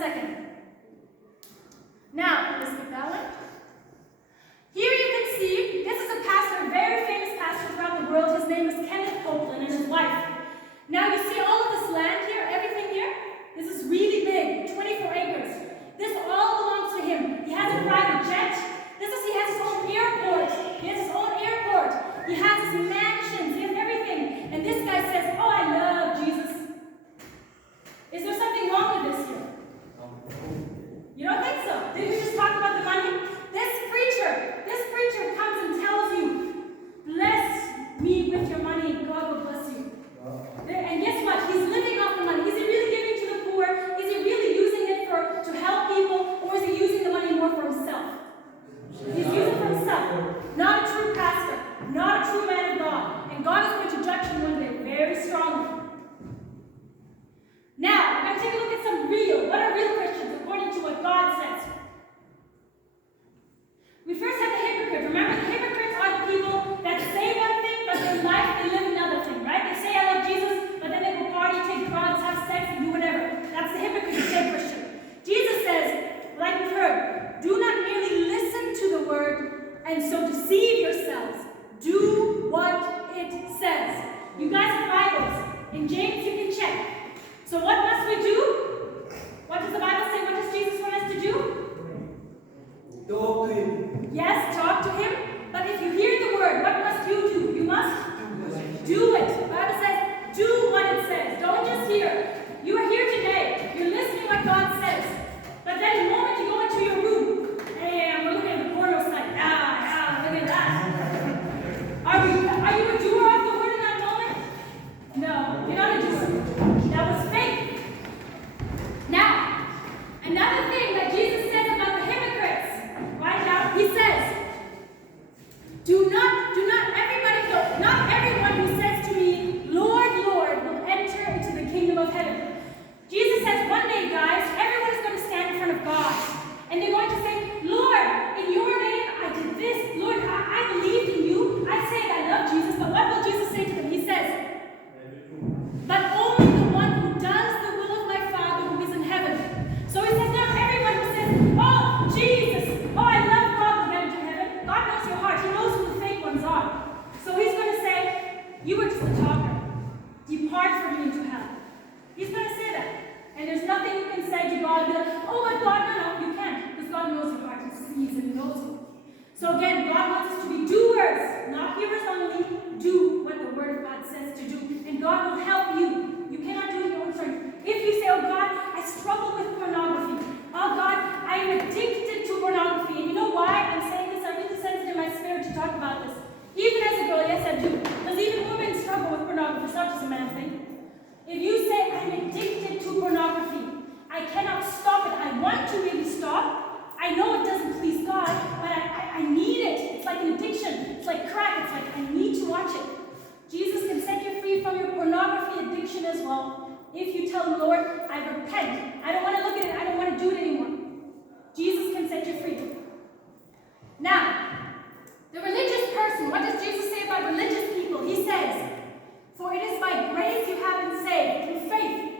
second. Now, let's skip that one. Here you can see, this is a pastor, a very famous pastor throughout the world. His name is Kenneth Copeland and his wife. Now you see all of this land here, everything here? This is really big, 24 acres. This all belongs to him. He has a private jet. He has his own airport. He has his mansions. He has everything. And this guy says, oh, I love Jesus. Is there something wrong with this here? You don't think so? Didn't we just talk about the money? This preacher comes and tells you, bless me with your money, God will bless you. And guess what? He's living off the money. Is he really giving to the poor? Is he really using it to help people? Or is he using the money more for himself? He's using it for himself. Not a true pastor. Not a true man of God. And God is going to judge him one day very strongly. Now, we're going to take a look at what are real Christians according to what God says. We first have the hypocrites. Remember, the hypocrites are the people that say one thing, but in life they live another thing, right? They say, I love Jesus, but then they go party, take drugs, have sex, and do whatever. That's the hypocrite who say Christian. Jesus says, like we've heard, do not merely listen to the word and so deceive yourselves. Do what it says. You guys have Bibles. In James, you can check. So what must we do? What does the Bible say? What does Jesus want us to do? Talk to him. Yes, talk to him. But if you hear the word, what must you do? You must do it. The Bible says, do what it says. Don't just hear. You are here today. You're listening what God says. But then the moment you go into your room, hey, I'm looking at the porno site. Look at that. Are you a doer of the word in that moment? No, you're not a doer. That was fake. Now, another thing that Jesus says about the hypocrites, right now, he says, not everyone who says to me, Lord, Lord, will enter into the kingdom of heaven. Jesus says one day, guys, everyone is going to stand in front of God. And they're going to say, Lord, in your name I did this. Lord, I believed in you. I said I love Jesus. But what will Jesus say to them? He says, but only the one who does the will of my Father who is in heaven. So he says, not everyone who says, oh, Jesus, oh, I love God will get into heaven. God knows your heart. He knows who the fake ones are. So he's going to say, you were just a talker. Depart from me into hell. He's going to say that. And there's nothing you can say to God. Be like, oh, but God, no, you can't. Because God knows your heart. He sees and knows you. So again, God wants us to be doers, not hearers only. Do what the Word of God says to do. And God will help you. You cannot do it in your own strength. If you say, oh God, I struggle with pornography. Oh God, I am addicted to pornography. And you know why I'm saying this? I really sense it in my spirit to talk about this. Even as a girl, yes I do. Because even women struggle with pornography. It's not just a man thing. If you say, I'm addicted to pornography, I cannot stop it. I want to really stop. I know it doesn't please God, but I need it. It's like an addiction. It's like crack. It's like I need to watch it. Jesus can set you free from your pornography addiction as well. If you tell the Lord, I repent. I don't want to look at it. I don't want to do it anymore. Jesus can set you free. Now, the religious person, what does Jesus say about religious people? He says, for it is by grace you have been saved through faith.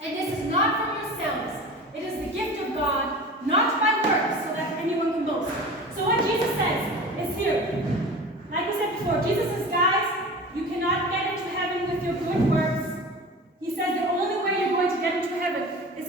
And this is not from yourselves. It is the gift of God, not by works, so that anyone can boast. So what Jesus says is here. Like we said before, Jesus says, guys, you cannot get into heaven with your good works. He says the only way you're going to get into heaven is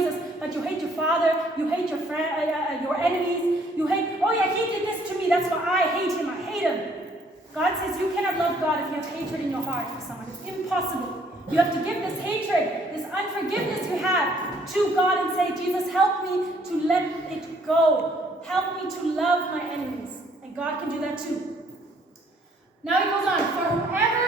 Jesus, but you hate your father, you hate your friend, your enemies, you hate, oh yeah, he did this to me, that's why I hate him, I hate him. God says you cannot love God if you have hatred in your heart for someone. It's impossible. You have to give this hatred, this unforgiveness you have to God and say, Jesus, help me to let it go. Help me to love my enemies. And God can do that too. Now he goes on, for whoever